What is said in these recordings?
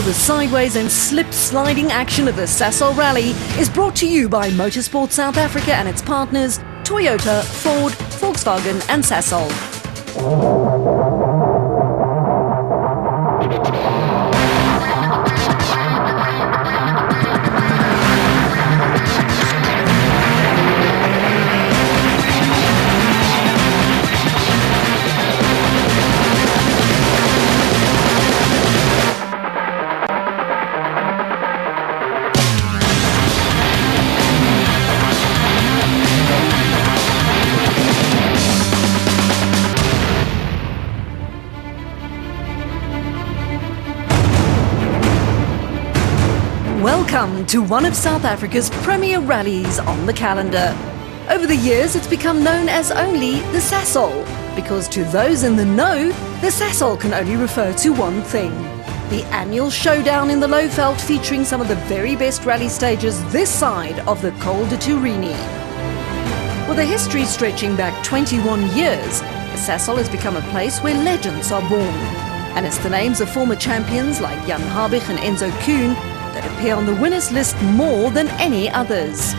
All the sideways and slip-sliding action of the Sasol Rally is brought to you by Motorsport South Africa and its partners, Toyota, Ford, Volkswagen and Sasol. Welcome to one of South Africa's premier rallies on the calendar. Over the years, it's become known as only the Sasol, because to those in the know, the Sasol can only refer to one thing: the annual showdown in the Lowveld, featuring some of the very best rally stages this side of the Col de Turini. With a history stretching back 21 years, the Sasol has become a place where legends are born. And it's the names of former champions like Jan Habich and Enzo Kuhn that appear on the winners list more than any others.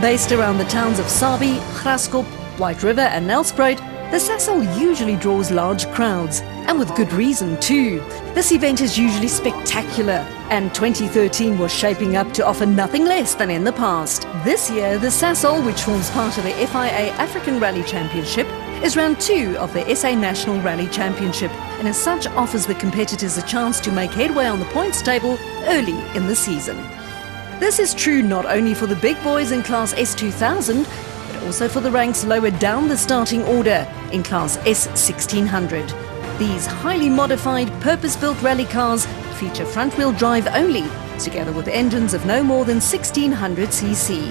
Based around the towns of Sabi, Graskop, White River and Nelspruit, the Sasol usually draws large crowds, and with good reason too. This event is usually spectacular, and 2013 was shaping up to offer nothing less than in the past. This year, the Sasol, which forms part of the FIA African Rally Championship, is round 2 of the SA National Rally Championship, and as such offers the competitors a chance to make headway on the points table early in the season. This is true not only for the big boys in Class S2000, but also for the ranks lower down the starting order in Class S1600. These highly modified, purpose-built rally cars feature front-wheel drive only, together with engines of no more than 1600cc.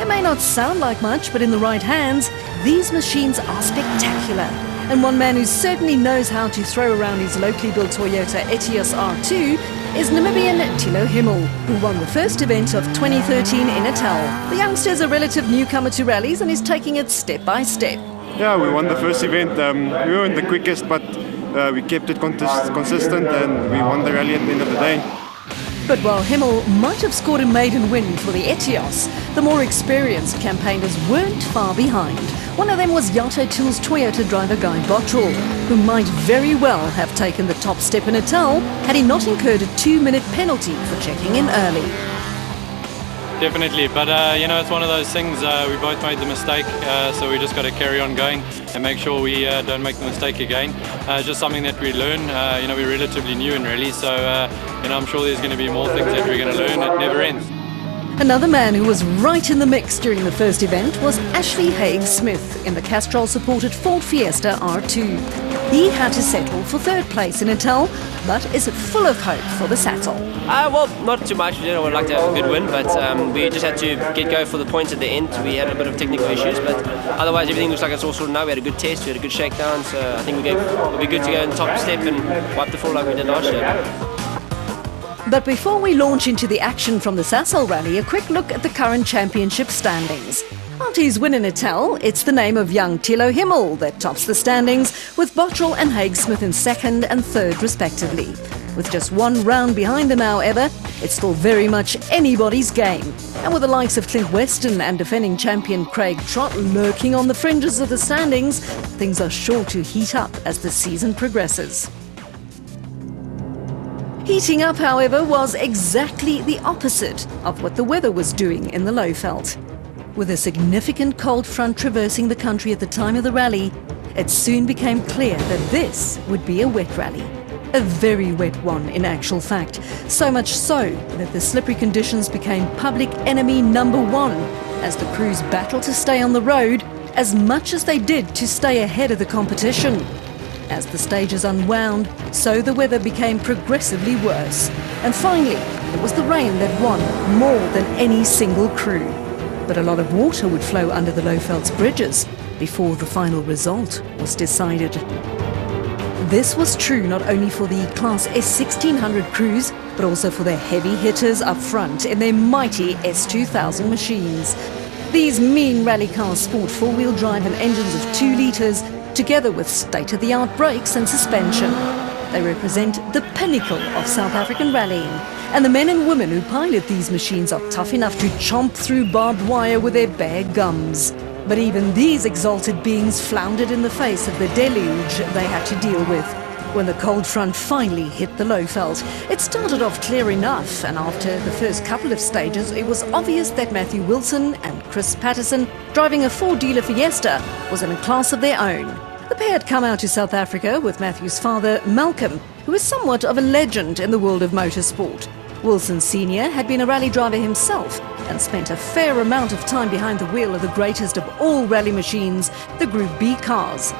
It may not sound like much, but in the right hands, these machines are spectacular. And one man who certainly knows how to throw around his locally built Toyota Etios R2 is Namibian Thilo Himmel, who won the first event of 2013 in Natal. The youngster is a relative newcomer to rallies and is taking it step by step. Yeah, we won the first event. We weren't the quickest, but we kept it consistent and we won the rally at the end of the day. But while Himmel might have scored a maiden win for the Etios, the more experienced campaigners weren't far behind. One of them was Yato Tool's Toyota driver Guy Bottrell, who might very well have taken the top step in Natal had he not incurred a 2-minute penalty for checking in early. Definitely, but it's one of those things, we both made the mistake, so we just got to carry on going and make sure we don't make the mistake again. Just something that we learn, we're relatively new in rally, so I'm sure there's going to be more things that we're going to learn. It never ends. Another man who was right in the mix during the first event was Ashley Haig-Smith in the Castrol-supported Ford Fiesta R2. He had to settle for 3rd place in Natal, but is full of hope for the Sasol. Well, not too much. We would like to have a good win, but we just had to get go for the points at the end. We had a bit of technical issues, but otherwise everything looks like it's all sorted now. We had a good test, we had a good shakedown, so I think we'll be good to go in the top step and wipe the floor like we did last year. But before we launch into the action from the Sasol Rally, a quick look at the current championship standings. After his win in Natal, it's the name of young Thilo Himmel that tops the standings, with Bottrell and Haig-Smith in 2nd and 3rd respectively. With just one round behind them, however, it's still very much anybody's game. And with the likes of Clint Weston and defending champion Craig Trott lurking on the fringes of the standings, things are sure to heat up as the season progresses. Heating up, however, was exactly the opposite of what the weather was doing in the Lowveld. With a significant cold front traversing the country at the time of the rally, it soon became clear that this would be a wet rally. A very wet one, in actual fact. So much so that the slippery conditions became public enemy number 1 as the crews battled to stay on the road as much as they did to stay ahead of the competition. As the stages unwound, so the weather became progressively worse. And finally, it was the rain that won more than any single crew. But a lot of water would flow under the Lowveld's bridges before the final result was decided. This was true not only for the Class S1600 crews, but also for the heavy hitters up front in their mighty S2000 machines. These mean rally cars sport 4-wheel drive and engines of 2 litres, together with state-of-the-art brakes and suspension. They represent the pinnacle of South African rallying. And the men and women who pilot these machines are tough enough to chomp through barbed wire with their bare gums. But even these exalted beings floundered in the face of the deluge they had to deal with. When the cold front finally hit the Lowveld, it started off clear enough, and after the first couple of stages, it was obvious that Matthew Wilson and Chris Patterson, driving a four-dealer Fiesta, was in a class of their own. The pair had come out to South Africa with Matthew's father, Malcolm, who is somewhat of a legend in the world of motorsport. Wilson Sr. had been a rally driver himself and spent a fair amount of time behind the wheel of the greatest of all rally machines, the Group B cars.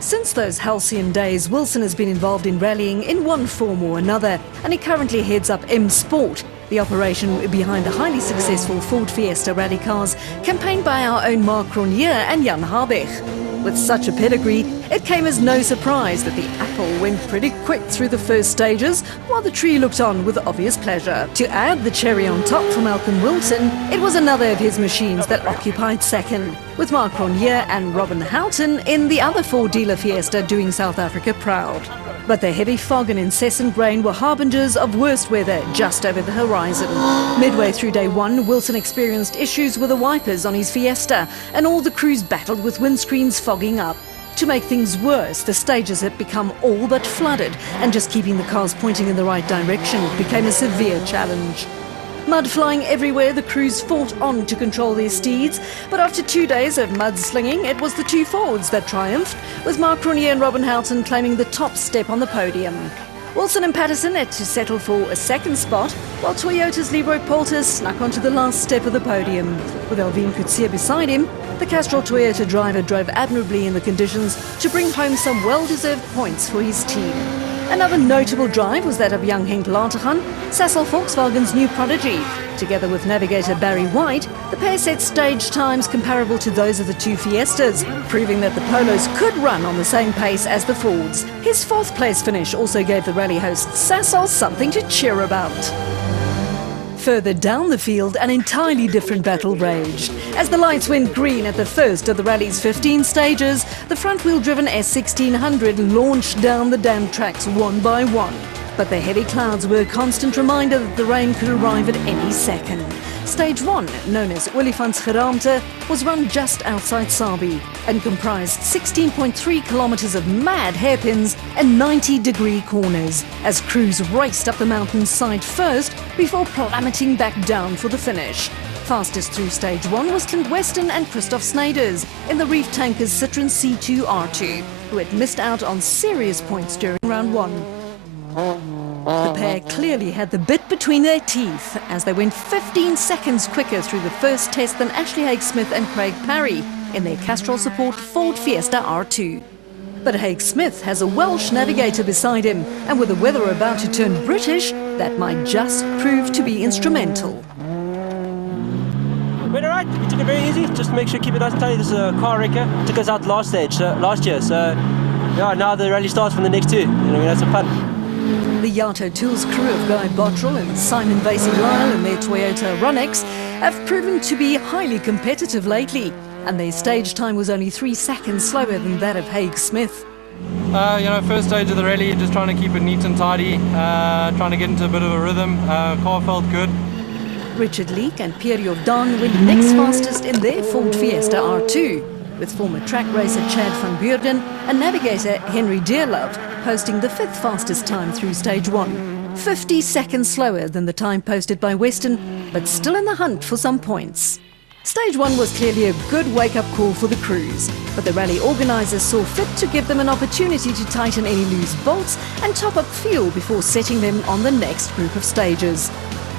Since those halcyon days, Wilson has been involved in rallying in one form or another, and he currently heads up M Sport, the operation behind the highly successful Ford Fiesta rally cars, campaigned by our own Mark Cronje and Jan Habech. With such a pedigree, it came as no surprise that the apple went pretty quick through the first stages, while the tree looked on with obvious pleasure. To add the cherry on top for Malcolm Wilson, it was another of his machines that occupied second, with Mark Cronje and Robin Houghton in the other four-dealer Fiesta doing South Africa proud. But the heavy fog and incessant rain were harbingers of worse weather just over the horizon. Midway through day one, Wilson experienced issues with the wipers on his Fiesta, and all the crews battled with windscreens fogging up. To make things worse, the stages had become all but flooded, and just keeping the cars pointing in the right direction became a severe challenge. Mud flying everywhere, the crews fought on to control their steeds, but after 2 days of mudslinging, it was the two Fords that triumphed, with Mark Cronje and Robin Houghton claiming the top step on the podium. Wilson and Patterson had to settle for a second spot, while Toyota's Leroy Poulter snuck onto the last step of the podium. With Alvin Coetzee beside him, the Castrol Toyota driver drove admirably in the conditions to bring home some well-deserved points for his team. Another notable drive was that of young Henk Lateghan, Sasol Volkswagen's new prodigy. Together with navigator Barry White, the pair set stage times comparable to those of the two Fiestas, proving that the Polos could run on the same pace as the Fords. His fourth place finish also gave the rally host Sasol something to cheer about. Further down the field, an entirely different battle raged. As the lights went green at the first of the rally's 15 stages, the front-wheel-driven S1600 launched down the damp tracks one by one. But the heavy clouds were a constant reminder that the rain could arrive at any second. Stage 1, known as Olifantsgeraamte, was run just outside Sabi and comprised 16.3 kilometers of mad hairpins and 90-degree corners, as crews raced up the mountainside first before plummeting back down for the finish. Fastest through Stage 1 was Clint Weston and Christoph Snyders in the Reef Tankers Citroën C2 R2, who had missed out on serious points during round 1. The pair clearly had the bit between their teeth as they went 15 seconds quicker through the first test than Ashley Haig-Smith and Craig Parry in their Castrol Support Ford Fiesta R2. But Haig-Smith has a Welsh navigator beside him, and with the weather about to turn British, that might just prove to be instrumental. Went alright, we took it very easy, just to make sure keep it nice and tight. This is a car wrecker, took us out last year, so yeah, now the rally starts from the next two, we had some fun. The Yato Tools crew of Guy Bottrell and Simon Vasey-Lyle and their Toyota Runx have proven to be highly competitive lately, and their stage time was only 3 seconds slower than that of Haig-Smith. First stage of the rally, just trying to keep it neat and tidy, trying to get into a bit of a rhythm. Car felt good. Richard Leek and Pierre Jordan went next fastest in their Ford Fiesta R2, with former track racer Chad van Beurden and navigator Henry Deerlove posting the 5th fastest time through Stage 1. 50 seconds slower than the time posted by Weston, but still in the hunt for some points. Stage 1 was clearly a good wake-up call for the crews, but the rally organisers saw fit to give them an opportunity to tighten any loose bolts and top up fuel before setting them on the next group of stages.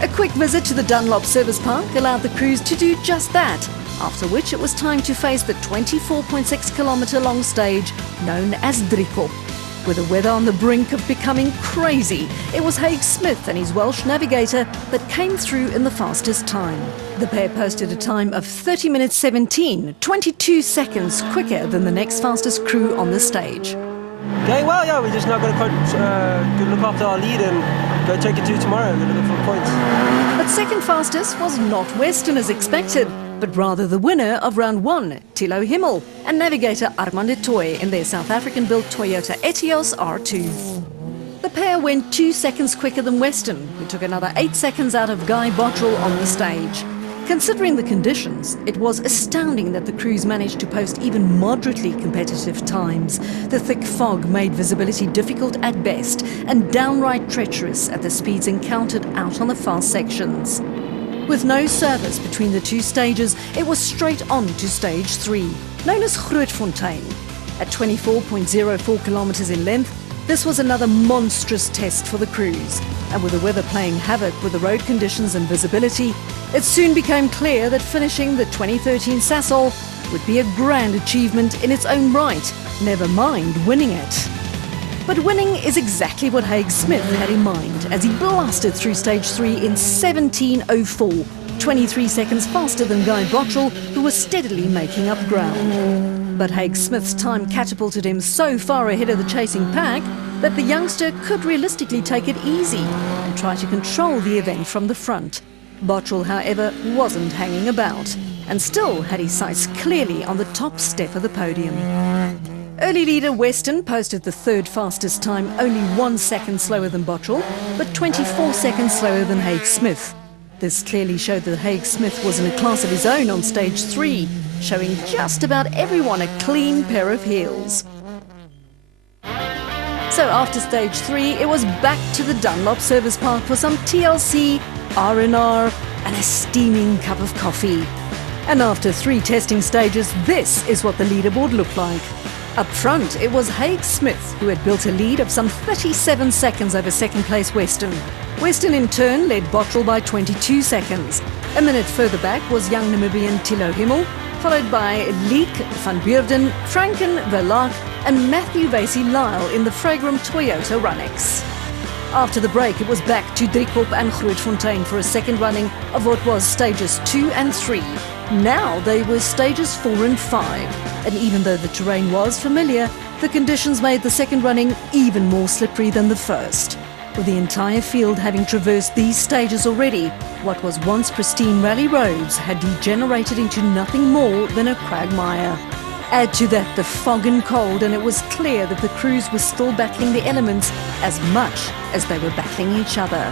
A quick visit to the Dunlop Service Park allowed the crews to do just that, after which it was time to face the 24.6-kilometre long stage known as Driekop. With the weather on the brink of becoming crazy, it was Haig-Smith and his Welsh navigator that came through in the fastest time. The pair posted a time of 30 minutes 17, 22 seconds quicker than the next fastest crew on the stage. Going well, yeah, we're just now going to look after our lead and go take it to tomorrow and look for points. But second fastest was not Weston as expected, but rather the winner of round 1, Thilo Himmel, and navigator Armand de Toy in their South African-built Toyota Etios R2. The pair went 2 seconds quicker than Western, who took another 8 seconds out of Guy Bottrell on the stage. Considering the conditions, it was astounding that the crews managed to post even moderately competitive times. The thick fog made visibility difficult at best and downright treacherous at the speeds encountered out on the fast sections. With no service between the two stages, it was straight on to stage 3, known as Grootfontein. At 24.04 kilometers in length, this was another monstrous test for the crews, and with the weather playing havoc with the road conditions and visibility, it soon became clear that finishing the 2013 Sasol would be a grand achievement in its own right, never mind winning it. But winning is exactly what Haig Smith had in mind as he blasted through stage 3 in 17:04, 23 seconds faster than Guy Bottrell, who was steadily making up ground. But Haig Smith's time catapulted him so far ahead of the chasing pack that the youngster could realistically take it easy and try to control the event from the front. Bottrell, however, wasn't hanging about and still had his sights clearly on the top step of the podium. Early leader Western posted the third fastest time, only 1 second slower than Bottrell, but 24 seconds slower than Haig Smith. This clearly showed that Haig Smith was in a class of his own on stage 3, showing just about everyone a clean pair of heels. So after stage 3, it was back to the Dunlop Service Park for some TLC, R&R and a steaming cup of coffee. And after 3 testing stages, this is what the leaderboard looked like. Up front, it was Haig Smith who had built a lead of some 37 seconds over second place Western. Western in turn led Bottrell by 22 seconds. A minute further back was young Namibian Thilo Himmel, followed by Leek, Van Beurden, Franken, Verlaak and Matthew Vasey-Lyle in the Fragram Toyota Runex. After the break, it was back to Driekop and Grootfontein for a second running of what was stages 2 and 3. Now they were stages 4 and 5, and even though the terrain was familiar, the conditions made the second running even more slippery than the first. With the entire field having traversed these stages already, what was once pristine rally roads had degenerated into nothing more than a quagmire. Add to that the fog and cold, and it was clear that the crews were still battling the elements as much as they were battling each other.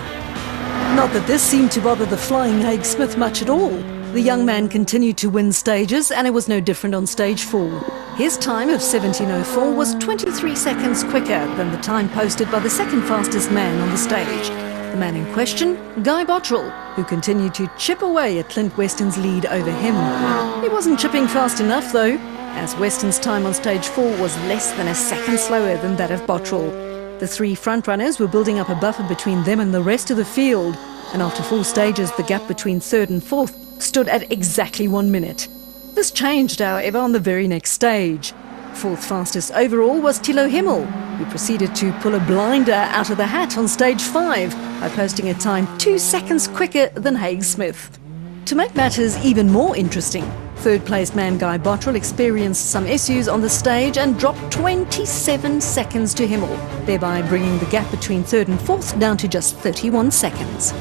Not that this seemed to bother the flying Haig Smith much at all. The young man continued to win stages, and it was no different on stage 4. His time of 17:04 was 23 seconds quicker than the time posted by the second fastest man on the stage. The man in question, Guy Bottrell, who continued to chip away at Clint Weston's lead over him. He wasn't chipping fast enough though, as Weston's time on stage 4 was less than a second slower than that of Bottrell. The 3 frontrunners were building up a buffer between them and the rest of the field, and after 4 stages the gap between 3rd and 4th stood at exactly 1 minute. This changed, however, on the very next stage. 4th fastest overall was Thilo Himmel, who proceeded to pull a blinder out of the hat on stage 5 by posting a time 2 seconds quicker than Haig Smith. To make matters even more interesting, 3rd placed man Guy Bottrell experienced some issues on the stage and dropped 27 seconds to Himmel, thereby bringing the gap between 3rd and 4th down to just 31 seconds.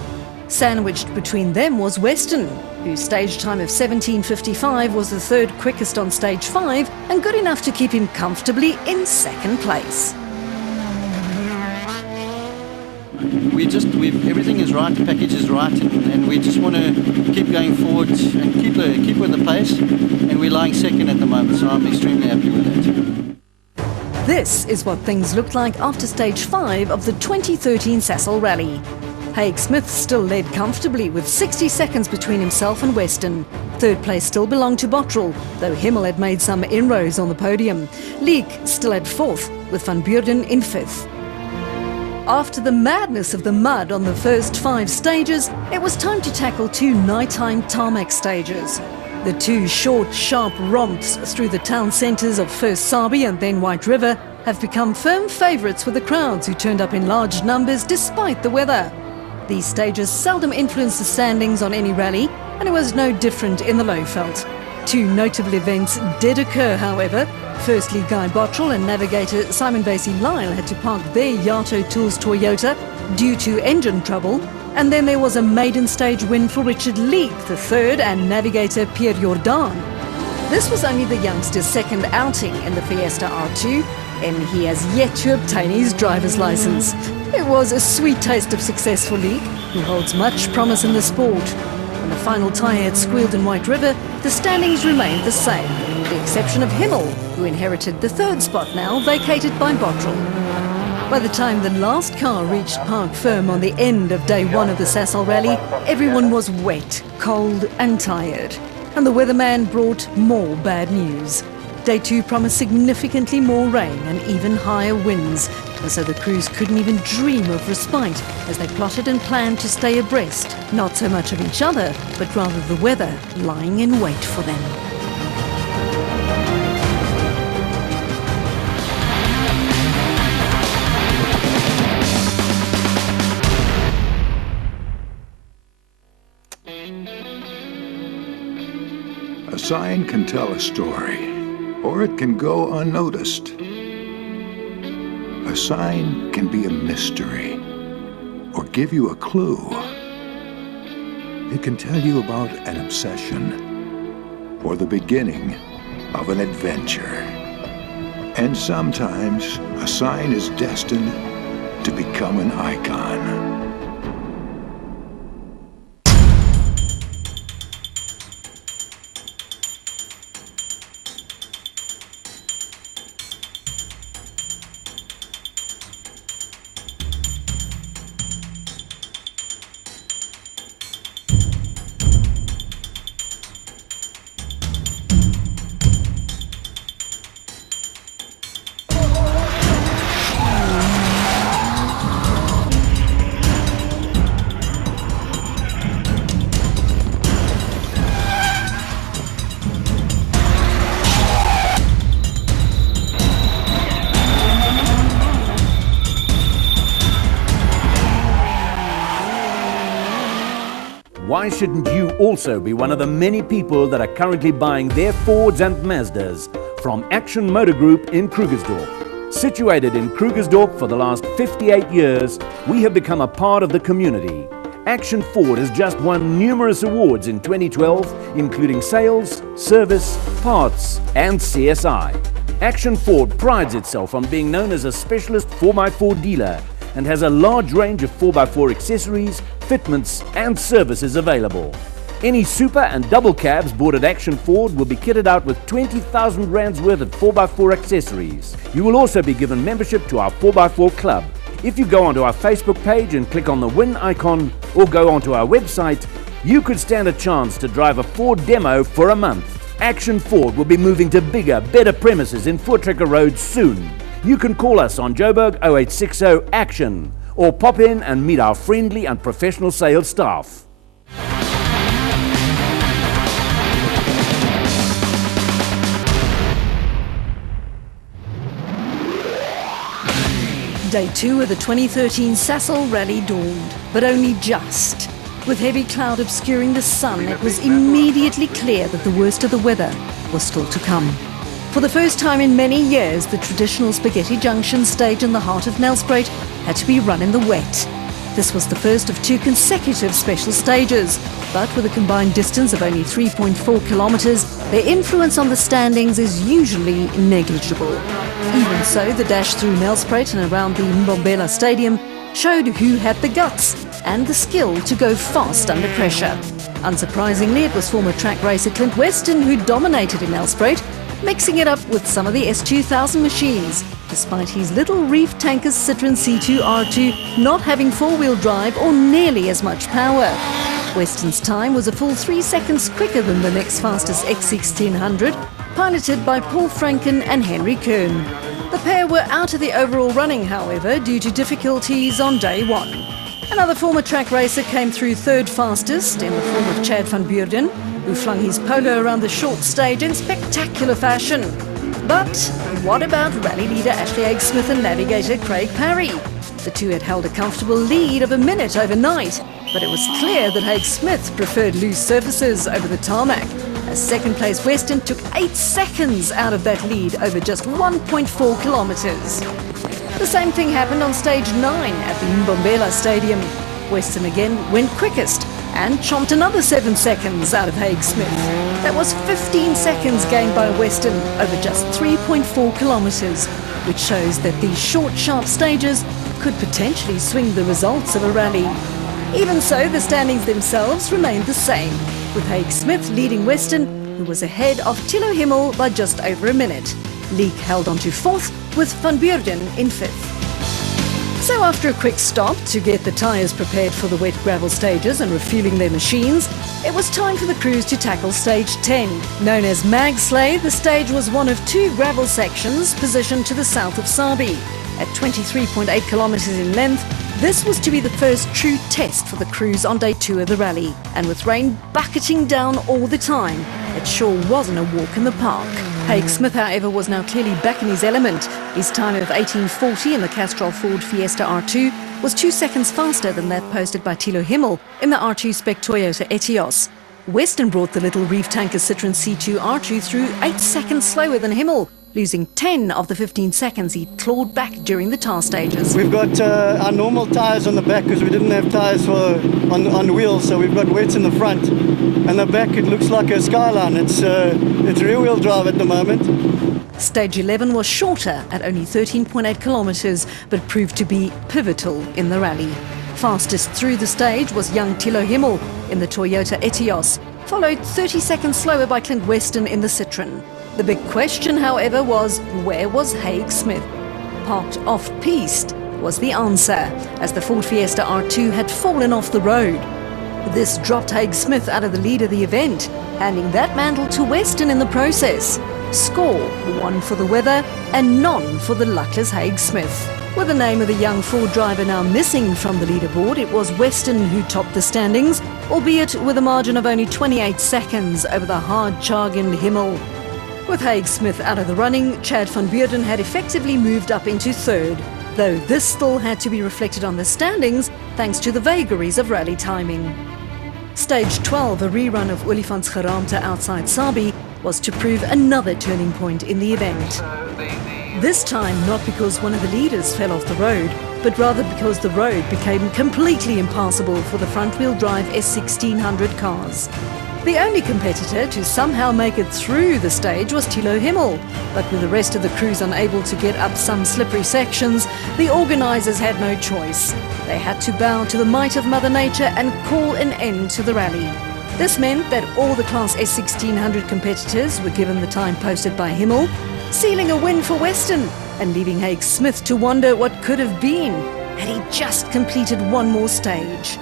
Sandwiched between them was Weston, whose stage time of 17:55 was the 3rd quickest on stage 5 and good enough to keep him comfortably in 2nd place. Everything is right, the package is right, and we just want to keep going forward and keep with the pace, and we're lying 2nd at the moment, so I'm extremely happy with that. This is what things looked like after stage 5 of the 2013 Sasol Rally. Haig Smith still led comfortably with 60 seconds between himself and Weston. 3rd place still belonged to Bottrell, though Himmel had made some inroads on the podium. Leek still at 4th, with Van Beurden in 5th. After the madness of the mud on the first 5 stages, it was time to tackle 2 nighttime tarmac stages. The 2 short, sharp romps through the town centres of first Sabi and then White River have become firm favourites with the crowds who turned up in large numbers despite the weather. These stages seldom influenced the standings on any rally, and it was no different in the Lowveld. 2 notable events did occur, however. Firstly, Guy Bottrell and navigator Simon Vasey-Lyle had to park their Yato Tools Toyota due to engine trouble. And then there was a maiden stage win for Richard Leek, the 3rd, and navigator Pierre Jordan. This was only the youngster's 2nd outing in the Fiesta R2, and he has yet to obtain his driver's license. It was a sweet taste of success for Leek, who holds much promise in the sport. When the final tyre had squealed in White River, the standings remained the same, with the exception of Himmel, who inherited the third spot now, vacated by Bottrell. By the time the last car reached Park Firm on the end of day one of the Sasol rally, everyone was wet, cold and tired. And the weatherman brought more bad news. Day 2 promised significantly more rain and even higher winds, and so the crews couldn't even dream of respite as they plotted and planned to stay abreast, not so much of each other, but rather the weather lying in wait for them. A sign can tell a story, or it can go unnoticed. A sign can be a mystery, or give you a clue. It can tell you about an obsession, or the beginning of an adventure. And sometimes a sign is destined to become an icon. Why shouldn't you also be one of the many people that are currently buying their Fords and Mazdas from Action Motor Group in Krugersdorp? Situated in Krugersdorp for the last 58 years, we have become a part of the community. Action Ford has just won numerous awards in 2012, including sales, service, parts and CSI. Action Ford prides itself on being known as a specialist 4x4 dealer and has a large range of 4x4 accessories, fitments and services available. Any super and double cabs bought at Action Ford will be kitted out with 20,000 rands worth of 4x4 accessories. You will also be given membership to our 4x4 club. If you go onto our Facebook page and click on the win icon or go onto our website, you could stand a chance to drive a Ford demo for a month. Action Ford will be moving to bigger, better premises in Voortrekker Road soon. You can call us on Joburg 0860 ACTION or pop in and meet our friendly and professional sales staff. Day 2 of the 2013 Sasol Rally dawned, but only just. With heavy cloud obscuring the sun, it was immediately clear that the worst of the weather was still to come. For the first time in many years, the traditional Spaghetti Junction stage in the heart of Nelspruit had to be run in the wet. This was the first of 2 consecutive special stages, but with a combined distance of only 3.4 kilometres, their influence on the standings is usually negligible. Even so, the dash through Nelspruit and around the Mbombela Stadium showed who had the guts and the skill to go fast under pressure. Unsurprisingly, it was former track racer Clint Weston who dominated in Nelspruit, mixing it up with some of the S2000 machines, despite his little reef tanker's Citroen C2 R2 not having four-wheel drive or nearly as much power. Weston's time was a full 3 seconds quicker than the next fastest S1600, piloted by Paul Franken and Henry Kern. The pair were out of the overall running, however, due to difficulties on day 1. Another former track racer came through third fastest in the form of Chad van Beurden, who flung his polo around the short stage in spectacular fashion. But what about rally leader Ashley Egg-Smith and navigator Craig Parry? The two had held a comfortable lead of a minute overnight, but it was clear that Egg-Smith preferred loose surfaces over the tarmac, as second place Weston took 8 seconds out of that lead over just 1.4 kilometres. The same thing happened on stage 9 at the Mbombela Stadium. Weston again went quickest and chomped another 7 seconds out of Haig-Smith. That was 15 seconds gained by Weston over just 3.4 kilometres. which shows that these short, sharp stages could potentially swing the results of a rally. Even so, the standings themselves remained the same, with Haig Smith leading Western, who was ahead of Thilo Himmel by just over a minute. Leek held on to fourth, with Van Beurden in fifth. So after a quick stop to get the tyres prepared for the wet gravel stages and refueling their machines, it was time for the crews to tackle stage 10. Known as Magsley, the stage was one of two gravel sections positioned to the south of Sabi. At 23.8 kilometres in length, this was to be the first true test for the crews on day 2 of the rally. And with rain bucketing down all the time, it sure wasn't a walk in the park. Haig Smith, however, was now clearly back in his element. His time of 18:40 in the Castrol Ford Fiesta R2 was 2 seconds faster than that posted by Thilo Himmel in the R2 Spec Toyota Etios. Western brought the little reef tanker Citroen C2 R2 through 8 seconds slower than Himmel, losing 10 of the 15 seconds he clawed back during the tar stages. We've got our normal tyres on the back because we didn't have tyres on wheels, so we've got wets in the front. And the back, it looks like a Skyline. It's rear-wheel drive at the moment. Stage 11 was shorter at only 13.8 kilometres, but proved to be pivotal in the rally. Fastest through the stage was young Thilo Himmel in the Toyota Etios, followed 30 seconds slower by Clint Weston in the Citroen. The big question, however, was where was Haig Smith? Parked off-piste was the answer, as the Ford Fiesta R2 had fallen off the road. This dropped Haig Smith out of the lead of the event, handing that mantle to Weston in the process. Score, 1 for the weather and none for the luckless Haig Smith. With the name of the young Ford driver now missing from the leaderboard, it was Weston who topped the standings, albeit with a margin of only 28 seconds over the hard-charging Himmel. With Haig Smith out of the running, Chad van Beurden had effectively moved up into third, though this still had to be reflected on the standings thanks to the vagaries of rally timing. Stage 12, a rerun of Olifantsgeraamte outside Sabi, was to prove another turning point in the event. This time not because one of the leaders fell off the road, but rather because the road became completely impassable for the front-wheel drive S1600 cars. The only competitor to somehow make it through the stage was Thilo Himmel, but with the rest of the crews unable to get up some slippery sections, the organisers had no choice. They had to bow to the might of Mother Nature and call an end to the rally. This meant that all the Class S1600 competitors were given the time posted by Himmel, sealing a win for Western and leaving Haig Smith to wonder what could have been had he just completed one more stage.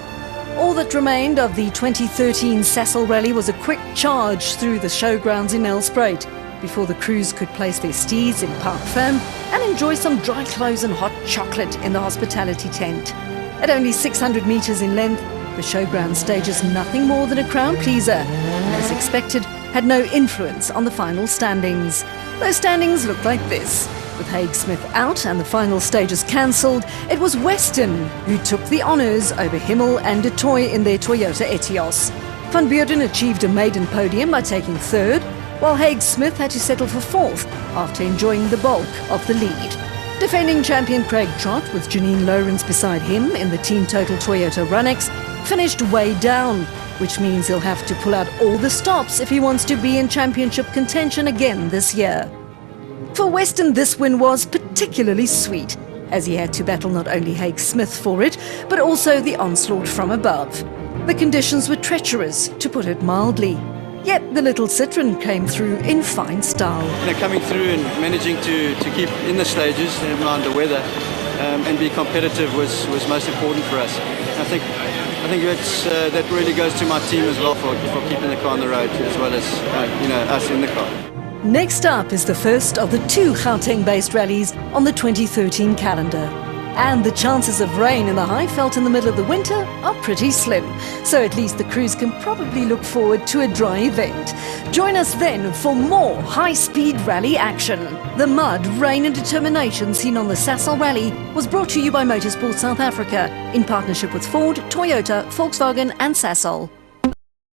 All that remained of the 2013 Sasol rally was a quick charge through the showgrounds in Nelspruit before the crews could place their steeds in parc ferme and enjoy some dry clothes and hot chocolate in the hospitality tent. At only 600 metres in length, the showground stage is nothing more than a crowd pleaser, and as expected, had no influence on the final standings. Those standings looked like this. With Haig Smith out and the final stages cancelled, it was Western who took the honours over Himmel and De Toy in their Toyota Etios. Van Beurden achieved a maiden podium by taking third, while Haig Smith had to settle for fourth after enjoying the bulk of the lead. Defending champion Craig Trott, with Janine Lawrence beside him in the Team Total Toyota Runex, finished way down, which means he'll have to pull out all the stops if he wants to be in championship contention again this year. For Weston, this win was particularly sweet, as he had to battle not only Haig Smith for it, but also the onslaught from above. The conditions were treacherous, to put it mildly. Yet the little Citroen came through in fine style. Coming through and managing to keep in the stages, never mind the weather, and be competitive was most important for us. I think that really goes to my team as well for keeping the car on the road, as well as us in the car. Next up is the first of the 2 Gauteng-based rallies on the 2013 calendar. And the chances of rain in the Highveld in the middle of the winter are pretty slim. So at least the crews can probably look forward to a dry event. Join us then for more high-speed rally action. The mud, rain and determination seen on the Sasol rally was brought to you by Motorsport South Africa in partnership with Ford, Toyota, Volkswagen and Sasol.